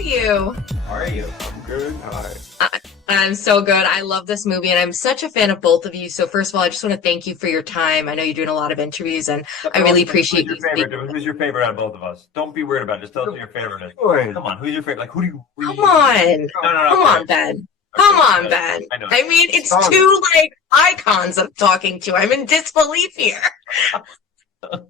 are you? How are you? I'm good. Hi. I'm so good. I love this movie, and I'm such a fan of both of you. So first of all, I just want to thank you for your time. I know you're doing a lot of interviews, and I really appreciate you speaking. Who's your favorite out of both of us? Don't be weird about it. Just tell us who your favorite is. Come on, who's your favorite? Like, who do you? Come on. Come on, Ben. Come on, Ben. I mean, it's two icons I'm talking to. I'm in disbelief here.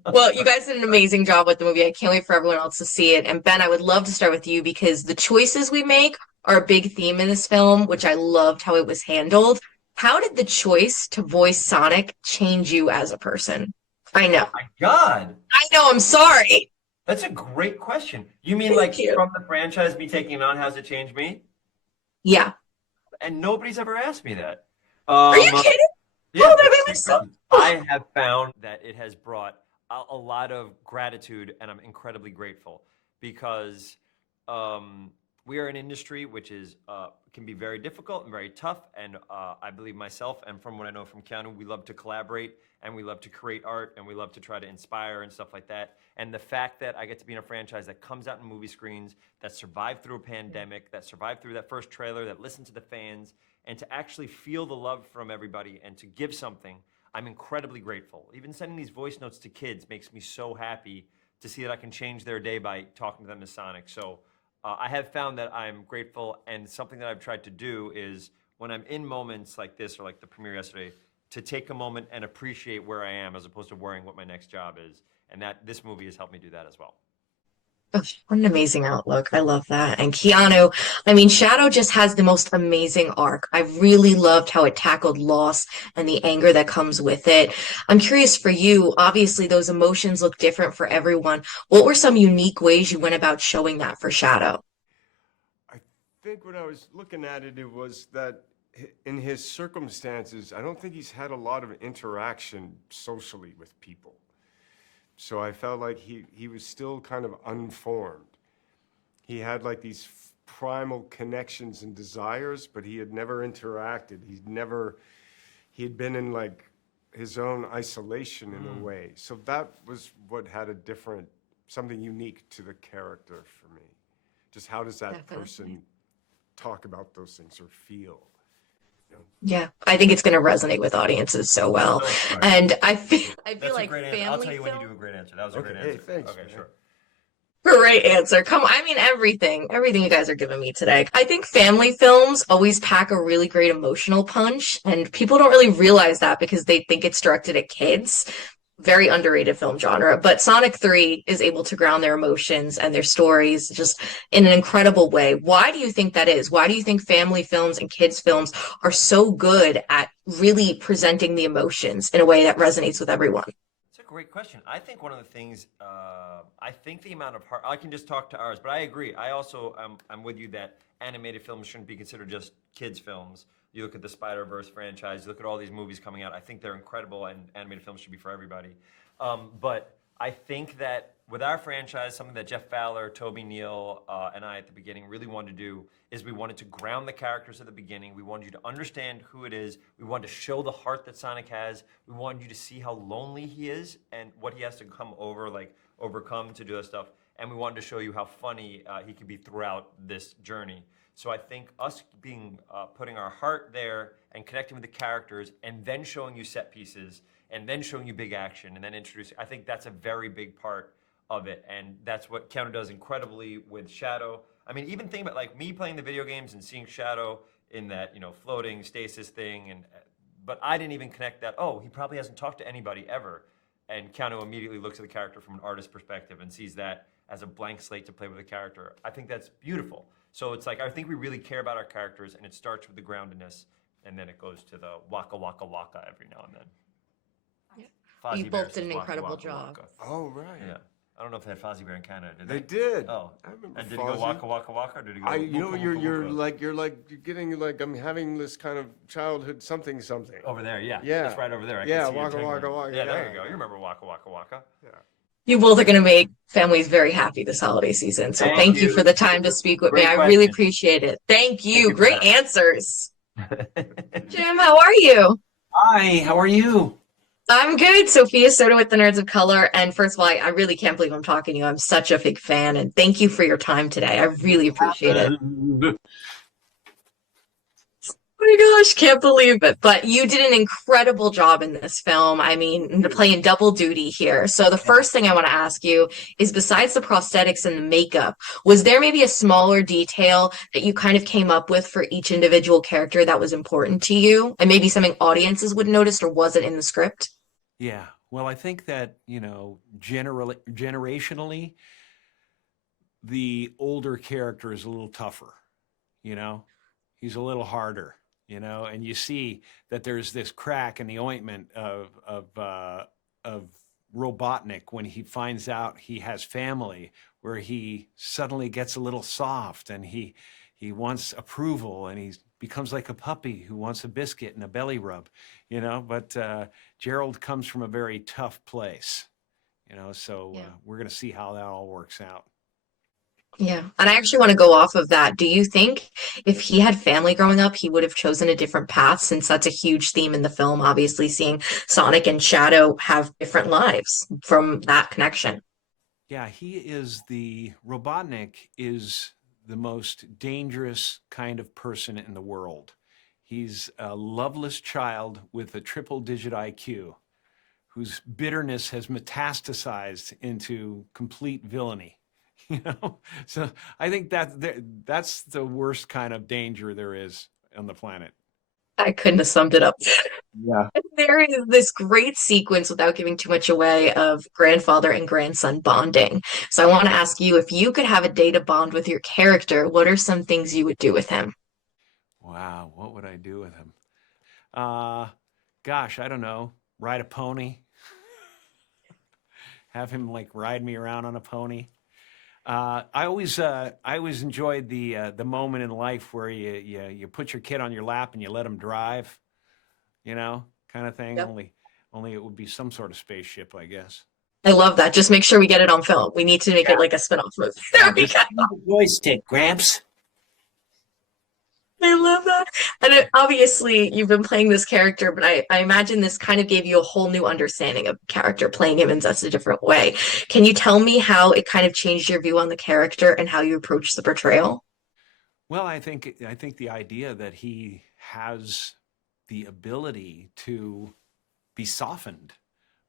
Well, you guys did an amazing job with the movie. I can't wait for everyone else to see it. And Ben, I would love to start with you because the choices we make are a big theme in this film, which I loved how it was handled. How did the choice to voice Sonic change you as a person? I know. Oh my God. I know. I'm sorry. That's a great question. You mean from the franchise, me taking it on, how's it changed me? Yeah. And nobody's ever asked me that. Are you kidding? Yeah, I have found that it has brought a lot of gratitude, and I'm incredibly grateful because we are an industry which is can be very difficult and very tough. And I believe myself, and from what I know from Keanu, we love to collaborate and we love to create art and we love to try to inspire and stuff like that. And the fact that I get to be in a franchise that comes out in movie screens, that survived through a pandemic, that survived through that first trailer, that listened to the fans, and to actually feel the love from everybody and to give something, I'm incredibly grateful. Even sending these voice notes to kids makes me so happy to see that I can change their day by talking to them as Sonic. So I have found that I'm grateful, and something that I've tried to do is when I'm in moments like this or like the premiere yesterday, to take a moment and appreciate where I am as opposed to worrying what my next job is. And that this movie has helped me do that as well. Oh, what an amazing outlook. I love that. And Keanu, I mean, Shadow just has the most amazing arc. I really loved how it tackled loss and the anger that comes with it. I'm curious for you, obviously those emotions look different for everyone. What were some unique ways you went about showing that for Shadow? I think when I was looking at it, it was that in his circumstances, I don't think he's had a lot of interaction socially with people. So I felt like he was still kind of unformed. He had like these primal connections and desires, but he had never interacted. He had been in like his own isolation in a way. So that was what had something unique to the character for me. Just how does that person talk about those things or feel? Yeah, I think it's going to resonate with audiences so well. And I feel like family I'll tell you when you do a great answer. That was a great answer. Hey, thanks. Okay, sure. Great answer. I mean, everything you guys are giving me today. I think family films always pack a really great emotional punch, and people don't really realize that because they think it's directed at kids. Very underrated film genre, but Sonic 3 is able to ground their emotions and their stories just in an incredible way. Why do you think that is? Why do you think family films and kids films are so good at really presenting the emotions in a way that resonates with everyone? That's a great question. I think one of the things, I think the amount of heart, I can just talk to ours, but I agree. I also, I'm with you that animated films shouldn't be considered just kids films. You look at the Spider-Verse franchise, you look at all these movies coming out. I think they're incredible, and animated films should be for everybody. But I think that with our franchise, something that Jeff Fowler, Toby Neal, and I at the beginning really wanted to do is we wanted to ground the characters at the beginning. We wanted you to understand who it is. We wanted to show the heart that Sonic has. We wanted you to see how lonely he is and what he has to overcome to do that stuff. And we wanted to show you how funny he can be throughout this journey. So I think us putting our heart there and connecting with the characters and then showing you set pieces and then showing you big action and then introducing, I think that's a very big part of it. And that's what Keanu does incredibly with Shadow. I mean, even think about like me playing the video games and seeing Shadow in that, floating stasis thing. But I didn't even connect that, he probably hasn't talked to anybody ever. And Keanu immediately looks at the character from an artist's perspective and sees that as a blank slate to play with the character. I think that's beautiful. So it's like, I think we really care about our characters, and it starts with the groundedness, and then it goes to the waka waka waka every now and then. Yeah. You both did an incredible job. Waka. Oh, right. Yeah. I don't know if they had Fozzie Bear in Canada, did they? They did. Oh. I remember And did he go waka waka waka, or did he go you're getting like, I'm having this kind of childhood something. Over there, yeah. Yeah. It's right over there. I Yeah, can see waka your waka finger. waka. Yeah, there you go. You remember waka waka waka. Yeah. You both are going to make families very happy this holiday season. So thank you for the time to speak with me. I really appreciate it. Thank you. Great answers. Jim, how are you? Hi, how are you? I'm good. Sophia Soda with the Nerds of Color. And first of all, I really can't believe I'm talking to you. I'm such a big fan. And thank you for your time today. I really appreciate it. Oh my gosh, can't believe it. But you did an incredible job in this film. I mean, playing double duty here. So the first thing I want to ask you is besides the prosthetics and the makeup, was there maybe a smaller detail that you kind of came up with for each individual character that was important to you? And maybe something audiences would notice or wasn't in the script? Yeah. Well, I think that, generationally, the older character is a little tougher, you know? He's a little harder, and you see that there's this crack in the ointment of Robotnik when he finds out he has family, where he suddenly gets a little soft and he wants approval and he becomes like a puppy who wants a biscuit and a belly rub, but Gerald comes from a very tough place, so we're going to see how that all works out. Yeah. And I actually want to go off of that. Do you think if he had family growing up, he would have chosen a different path since that's a huge theme in the film, obviously seeing Sonic and Shadow have different lives from that connection? Yeah, Robotnik is the most dangerous kind of person in the world. He's a loveless child with a triple-digit IQ whose bitterness has metastasized into complete villainy. So I think that's the worst kind of danger there is on the planet. I couldn't have summed it up. Yeah. There is this great sequence, without giving too much away, of grandfather and grandson bonding. So I want to ask you, if you could have a day to bond with your character, what are some things you would do with him? Wow, what would I do with him? Gosh, I don't know. Ride a pony. Have him ride me around on a pony. I always enjoyed the moment in life where you put your kid on your lap and you let him drive, kind of thing. Yep. Only it would be some sort of spaceship, I guess. I love that. Just make sure we get it on film. We need to make it like a spin-off movie. There we go. Joystick, Gramps. I love that. And obviously, you've been playing this character, but I imagine this kind of gave you a whole new understanding of the character, playing him in such a different way. Can you tell me how it kind of changed your view on the character and how you approach the portrayal? Well, I think the idea that he has the ability to be softened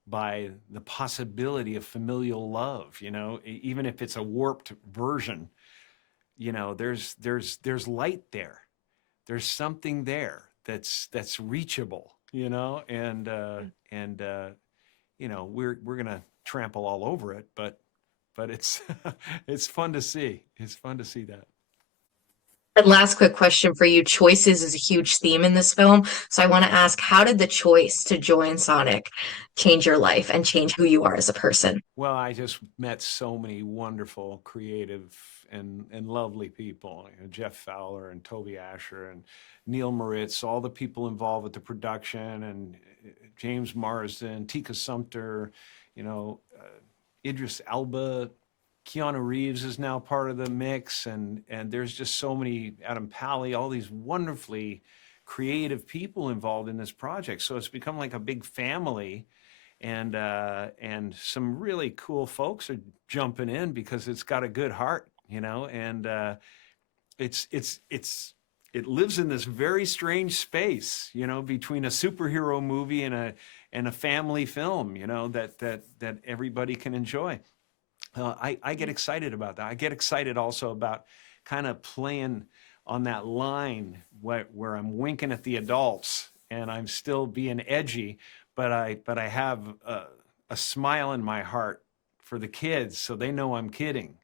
by the possibility of familial love, even if it's a warped version, there's light there. There's something there that's reachable, and we're gonna trample all over it, but it's it's fun to see. It's fun to see that. And last quick question for you. Choices is a huge theme in this film. So I want to ask, how did the choice to join Sonic change your life and change who you are as a person? Well, I just met so many wonderful, creative, and lovely people. Jeff Fowler and Toby Asher and Neil Moritz, all the people involved with the production, and James Marsden, Tika Sumpter, Idris Elba. Keanu Reeves is now part of the mix, and there's just so many, Adam Pally, all these wonderfully creative people involved in this project. So it's become like a big family, and some really cool folks are jumping in because it's got a good heart, and it lives in this very strange space, between a superhero movie and a family film, that everybody can enjoy. I get excited about that. I get excited also about kind of playing on that line where I'm winking at the adults and I'm still being edgy, but I have a smile in my heart for the kids, so they know I'm kidding,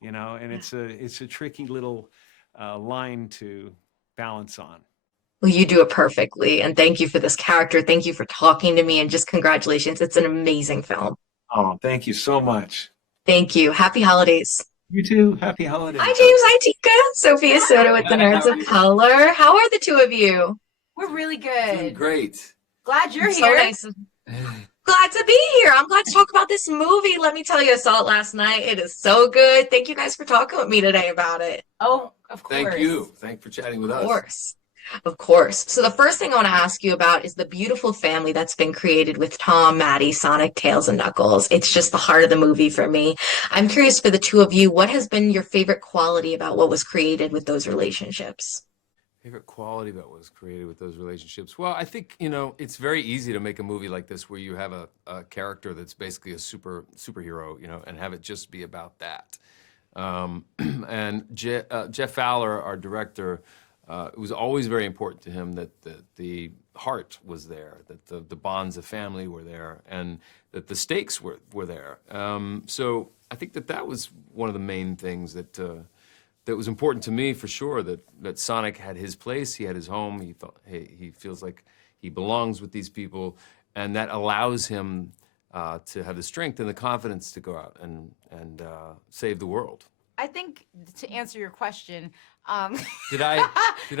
and it's a tricky little line to balance on. Well, you do it perfectly. And thank you for this character. Thank you for talking to me, and just congratulations. It's an amazing film. Oh, thank you so much. Thank you. Happy holidays. You too. Happy holidays. Hi, James. Hi, Tika. Sophia Soda with the Nerds of Color. How are the two of you? We're really good. Doing great. Glad you're So here. nice. Glad to be here. I'm glad to talk about this movie. Let me tell you, I saw it last night. It is so good. Thank you guys for talking with me today about it. Oh, of course. Thank you. Thanks for chatting with us. Of course. Of course. So the first thing I want to ask you about is the beautiful family that's been created with Tom, Maddie, Sonic, Tails, and Knuckles. It's just the heart of the movie for me. I'm curious for the two of you, what has been your favorite quality about what was created with those relationships? Favorite quality that was created with those relationships? Well, I think, it's very easy to make a movie like this where you have a character that's basically a superhero, and have it just be about that. And Jeff Fowler, our director, it was always very important to him that the heart was there, that the bonds of family were there, and that the stakes were there. So I think that was one of the main things that was important to me, for sure, that Sonic had his place, he had his home, he feels like he belongs with these people, and that allows him to have the strength and the confidence to go out and save the world. I think to answer your question, Did I? Did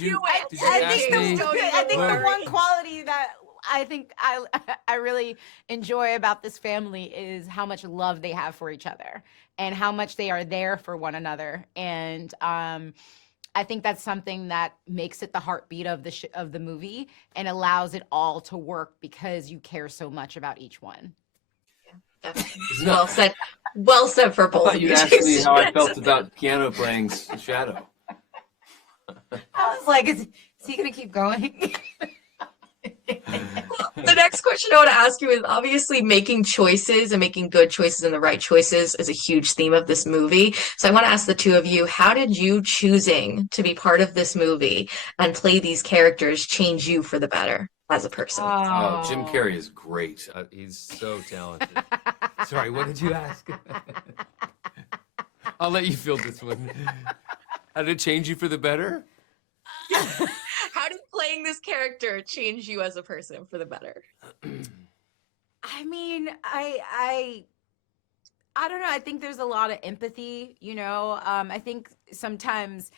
you ask me? I think the one quality that I think I really enjoy about this family is how much love they have for each other and how much they are there for one another. And I think that's something that makes it the heartbeat of the movie and allows it all to work because you care so much about each one. Well said. Well said for both I thought of you'd you. ask me how I felt about piano playing Shadow. I was like, is he going to keep going? The next question I want to ask you is obviously making choices and making good choices and the right choices is a huge theme of this movie. So I want to ask the two of you, how did you choosing to be part of this movie and play these characters change you for the better as a person? Oh, Jim Carrey is great. He's so talented. Sorry, what did you ask? I'll let you field this one. How did it change you for the better? How did playing this character change you as a person for the better? I mean, I don't know. I think there's a lot of empathy, I think sometimes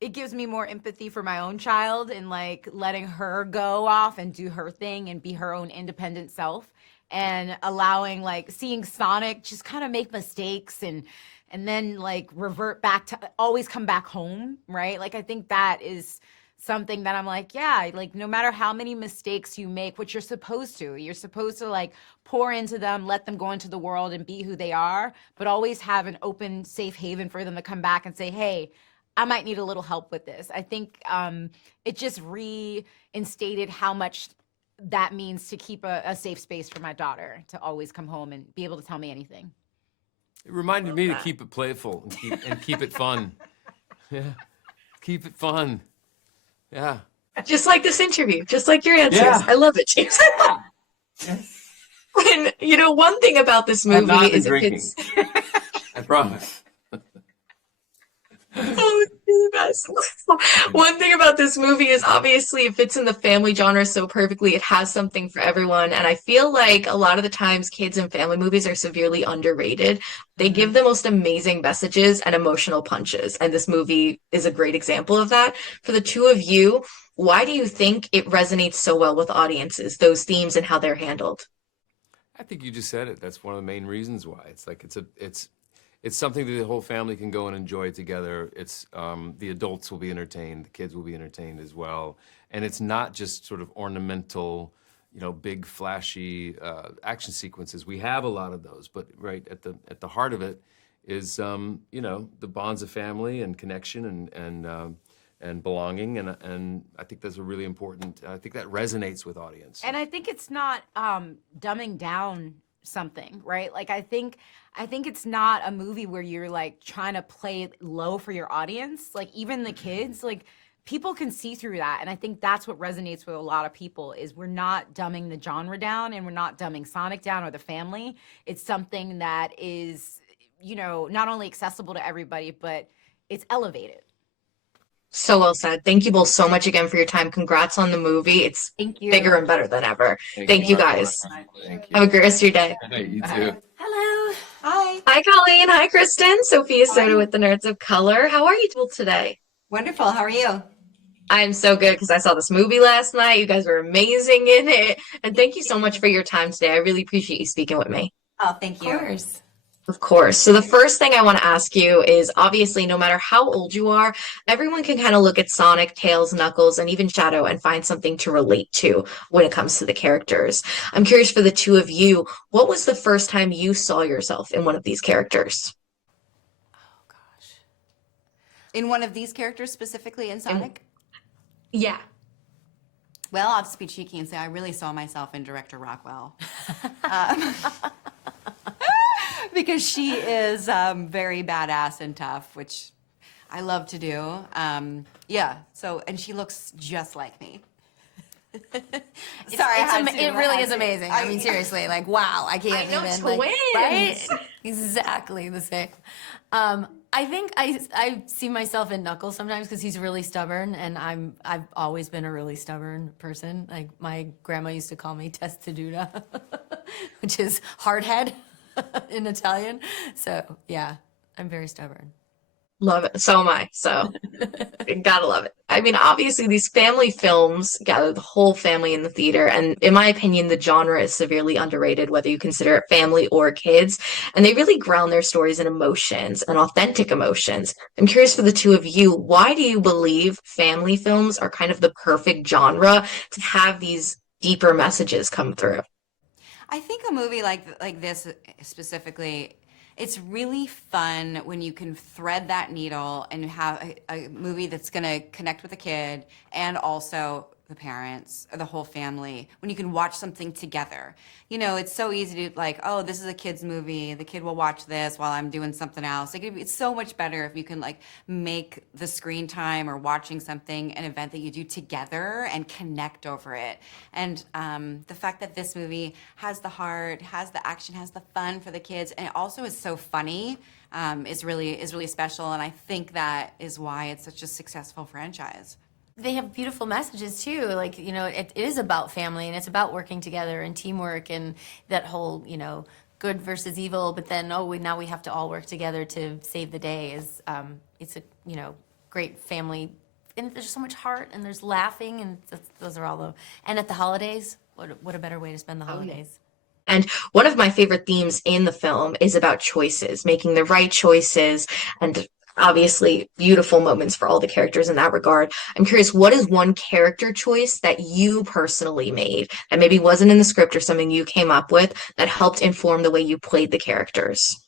it gives me more empathy for my own child and like letting her go off and do her thing and be her own independent self and allowing like seeing Sonic just kind of make mistakes and then like revert back to always come back home, right? Like I think that is something that I'm like, yeah, like no matter how many mistakes you make, which you're supposed to like pour into them, let them go into the world and be who they are, but always have an open, safe haven for them to come back and say, hey, I might need a little help with this. I think it just reinstated how much that means to keep a safe space for my daughter to always come home and be able to tell me anything. It reminded me to keep it playful and keep it fun. Yeah, keep it fun. Yeah. Just like this interview, just like your answers. Yeah. I love it, James. And one thing about this I've movie not been is drinking. I promise. Oh, it's the best. One thing about this movie is obviously it fits in the family genre so perfectly. It has something for everyone. And I feel like a lot of the times kids and family movies are severely underrated. They give the most amazing messages and emotional punches. And this movie is a great example of that. For the two of you, why do you think it resonates so well with audiences, those themes and how they're handled? I think you just said it. That's one of the main reasons why. It's like it's something that the whole family can go and enjoy together. It's the adults will be entertained, the kids will be entertained as well, and it's not just sort of ornamental, big flashy action sequences. We have a lot of those, but right at the heart of it is the bonds of family and connection and belonging, and I think that's a really important. I think that resonates with audience. And I think it's not dumbing down something, right? Like I think it's not a movie where you're like trying to play it low for your audience. Like even the kids, like people can see through that. And I think that's what resonates with a lot of people is we're not dumbing the genre down and we're not dumbing Sonic down or the family. It's something that is, not only accessible to everybody, but it's elevated. So well said. Thank you both so much again for your time. Congrats on the movie. It's Thank you. bigger and better than ever. Thank you guys. Thank you. Have a great rest of your day. Hey, you too. Hello. Hi. Hi, Colleen. Hi, Krysten. Sophia Soda with the Nerds of Color. How are you both today? Wonderful. How are you? I'm so good because I saw this movie last night. You guys were amazing in it. And thank you so much for your time today. I really appreciate you speaking with me. Oh, thank you. Of course. Of course. So the first thing I want to ask you is obviously no matter how old you are, everyone can kind of look at Sonic, Tails, Knuckles, and even Shadow and find something to relate to when it comes to the characters. I'm curious for the two of you, what was the first time you saw yourself in one of these characters? In one of these characters specifically in Sonic? Yeah. Well, I'll just be cheeky and say I really saw myself in Director Rockwell. Um, because she is very badass and tough, which I love to do. Yeah, so, and she looks just like me. Sorry, It really is amazing. I mean, seriously, like, wow, I can't I know, even. twins. Right? Exactly the same. I think I see myself in Knuckles sometimes because he's really stubborn, and I've always been a really stubborn person. Like my grandma used to call me testaduda, which is hardhead in Italian. So yeah, I'm very stubborn. Love it. So am I. So gotta love it. I mean, obviously, these family films gather the whole family in the theater. And in my opinion, the genre is severely underrated, whether you consider it family or kids. And they really ground their stories in emotions and authentic emotions. I'm curious for the two of you, why do you believe family films are kind of the perfect genre to have these deeper messages come through? I think a movie like this specifically, it's really fun when you can thread that needle and have a movie that's going to connect with the kid and also the parents or the whole family. When you can watch something together, you know, it's so easy to like, oh, this is a kid's movie. The kid will watch this while I'm doing something else. Like, it's so much better if you can like make the screen time or watching something an event that you do together and connect over it. And the fact that this movie has the heart, has the action, has the fun for the kids, and it also is so funny, is really special. And I think that is why it's such a successful franchise. They have beautiful messages too. Like, you know, it is about family and it's about working together and teamwork and that whole, you know, good versus evil. But then, now we have to all work together to save the day. It's a, you know, great family. And there's so much heart and there's laughing and those are all and at the holidays, what a better way to spend the holidays. And one of my favorite themes in the film is about choices, making the right choices, and obviously beautiful moments for all the characters in that regard. I'm curious, what is one character choice that you personally made that maybe wasn't in the script or something you came up with that helped inform the way you played the characters?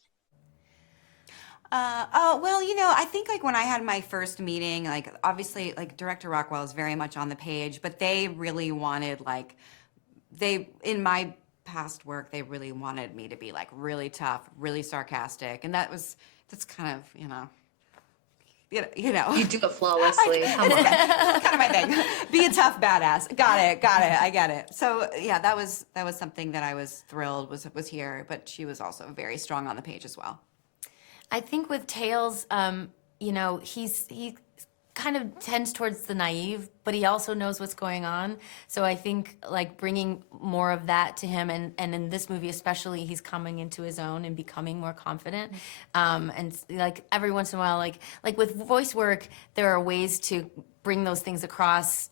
Well, you know, I think like when I had my first meeting, like obviously like Director Rockwell is very much on the page, but they really wanted like, in my past work, they really wanted me to be like really tough, really sarcastic. And that's kind of, you know. You do it flawlessly. Come on. That's kind of my thing. Be a tough badass. Got it. I get it. So yeah, that was something that I was thrilled was here, but she was also very strong on the page as well. I think with Tails, you know, he kind of tends towards the naive, but he also knows what's going on. So I think like bringing more of that to him, and in this movie especially, he's coming into his own and becoming more confident. And like every once in a while, like with voice work, there are ways to bring those things across,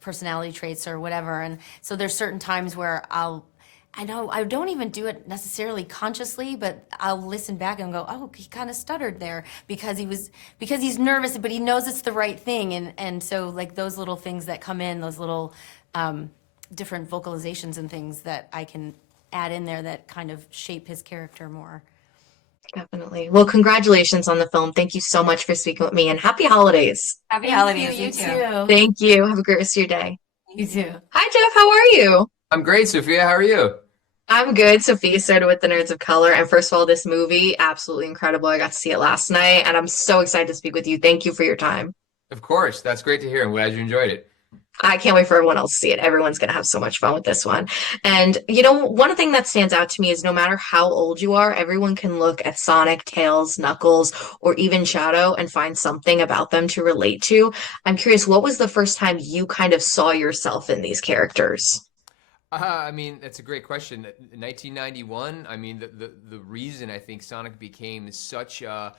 personality traits or whatever. And so there's certain times where I know I don't even do it necessarily consciously, but I'll listen back and go, oh, he kind of stuttered there because he's nervous, but he knows it's the right thing. And so like those little things that come in, those little different vocalizations and things that I can add in there that kind of shape his character more. Definitely. Well, congratulations on the film. Thank you so much for speaking with me and happy holidays. Happy holidays, You too. Thank you. Have a great rest of your day. You too. Hi, Jeff. How are you? I'm great, Sophia. How are you? I'm good. Sophia started with The Nerds of Color. And first of all, this movie, absolutely incredible. I got to see it last night, and I'm so excited to speak with you. Thank you for your time. Of course. That's great to hear. I'm glad you enjoyed it. I can't wait for everyone else to see it. Everyone's going to have so much fun with this one. And, you know, one thing that stands out to me is no matter how old you are, everyone can look at Sonic, Tails, Knuckles, or even Shadow and find something about them to relate to. I'm curious, what was the first time you kind of saw yourself in these characters? I mean, that's a great question. In 1991, I mean, the reason I think Sonic became such a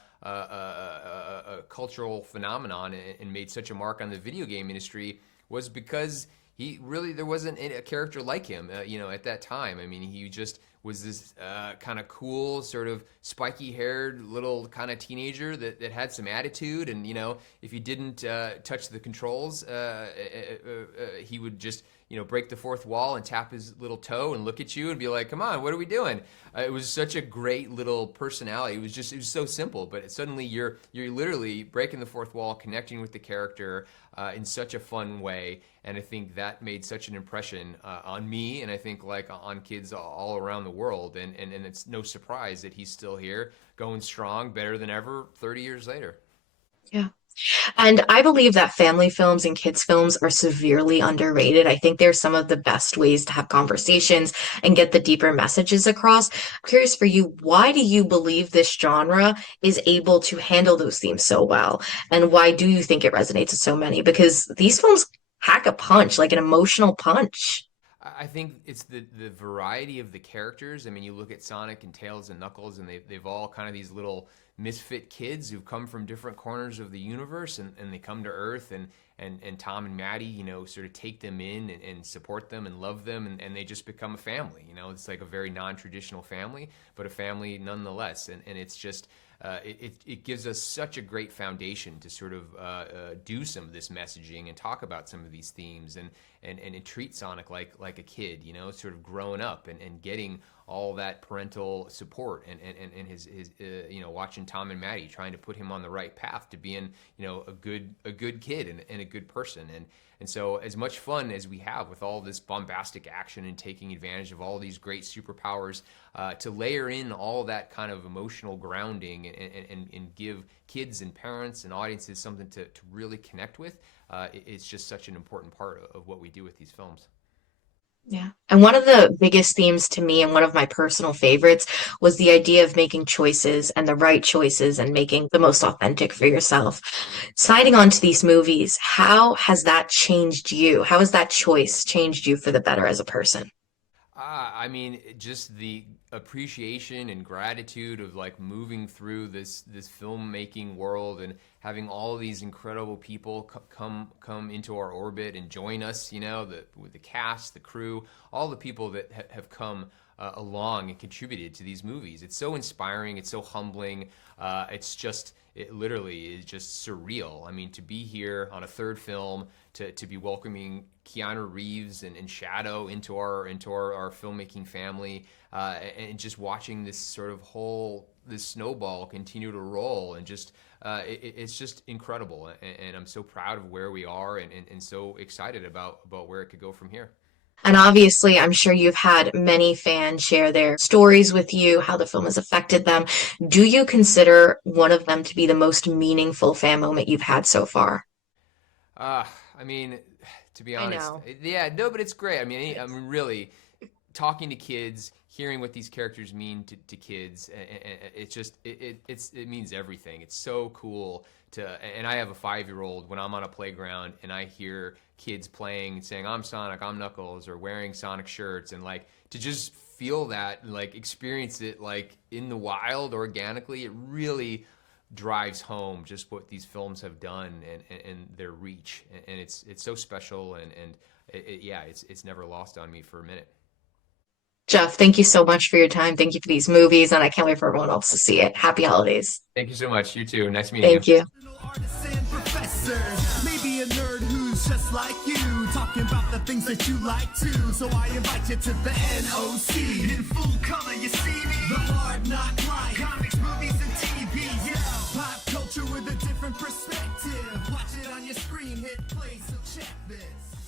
cultural phenomenon and made such a mark on the video game industry was because there wasn't a character like him, you know, at that time. I mean, he just was this kind of cool, sort of spiky-haired little kind of teenager that had some attitude, and if you didn't touch the controls, he would just break the fourth wall and tap his little toe and look at you and be like, "Come on, what are we doing?" It was such a great little personality. It was so simple, but suddenly you're literally breaking the fourth wall, connecting with the character in such a fun way. And I think that made such an impression on me, and I think like on kids all around the world. And it's no surprise that he's still here, going strong, better than ever, 30 years later. Yeah. And I believe that family films and kids films are severely underrated. I think they're some of the best ways to have conversations and get the deeper messages across. I'm curious for you, why do you believe this genre is able to handle those themes so well? And why do you think it resonates with so many? Because these films pack a punch, like an emotional punch. I think it's the variety of the characters. I mean, you look at Sonic and Tails and Knuckles, and they've all kind of these little misfit kids who've come from different corners of the universe, and they come to Earth, and Tom and Maddie, sort of take them in and support them and love them, and they just become a family. It's like a very non-traditional family, but a family nonetheless. And it's just, it gives us such a great foundation to sort of do some of this messaging and talk about some of these themes and treat Sonic like a kid, sort of growing up and getting all that parental support and his watching Tom and Maddie trying to put him on the right path to being a good kid and a good person. And so as much fun as we have with all this bombastic action and taking advantage of all these great superpowers, to layer in all that kind of emotional grounding and give kids and parents and audiences something to really connect with, it's just such an important part of what we do with these films. Yeah. And one of the biggest themes to me, and one of my personal favorites, was the idea of making choices and the right choices and making the most authentic for yourself. Signing on to these movies, how has that changed you? How has that choice changed you for the better as a person? I mean, just the appreciation and gratitude of like moving through this filmmaking world and having all these incredible people come into our orbit and join us, with the cast, the crew, all the people that have come along and contributed to these movies. It's so inspiring. It's so humbling. It literally is just surreal. I mean, to be here on a third film, to be welcoming Keanu Reeves and Shadow into our filmmaking family, and just watching this sort of this snowball continue to roll, and just it's just incredible. And I'm so proud of where we are, and so excited about where it could go from here. And obviously, I'm sure you've had many fans share their stories with you, how the film has affected them. Do you consider one of them to be the most meaningful fan moment you've had so far? I mean, to be honest, I know. Yeah, no, but it's great. I mean, really talking to kids, hearing what these characters mean to kids, it means everything. It's so cool and I have a 5-year-old. When I'm on a playground and I hear kids playing and saying, "I'm Sonic, I'm Knuckles," or wearing Sonic shirts, and like to just feel that, like experience it like in the wild organically, it really drives home just what these films have done and their reach, and it's so special, and it's never lost on me for a minute. Jeff, thank you so much for your time. Thank you for these movies, and I can't wait for everyone else to see it. Happy holidays. Thank you so much. You too. Nice meeting you. Thank you. Maybe a nerd who's just like you, talking about the things that you like too. So I invite you to the NOC. In full color, you see me. The hard knock life, comics, movies, and TV. Yeah, pop culture with a different perspective. Watch it on your screen, hit play, so check this.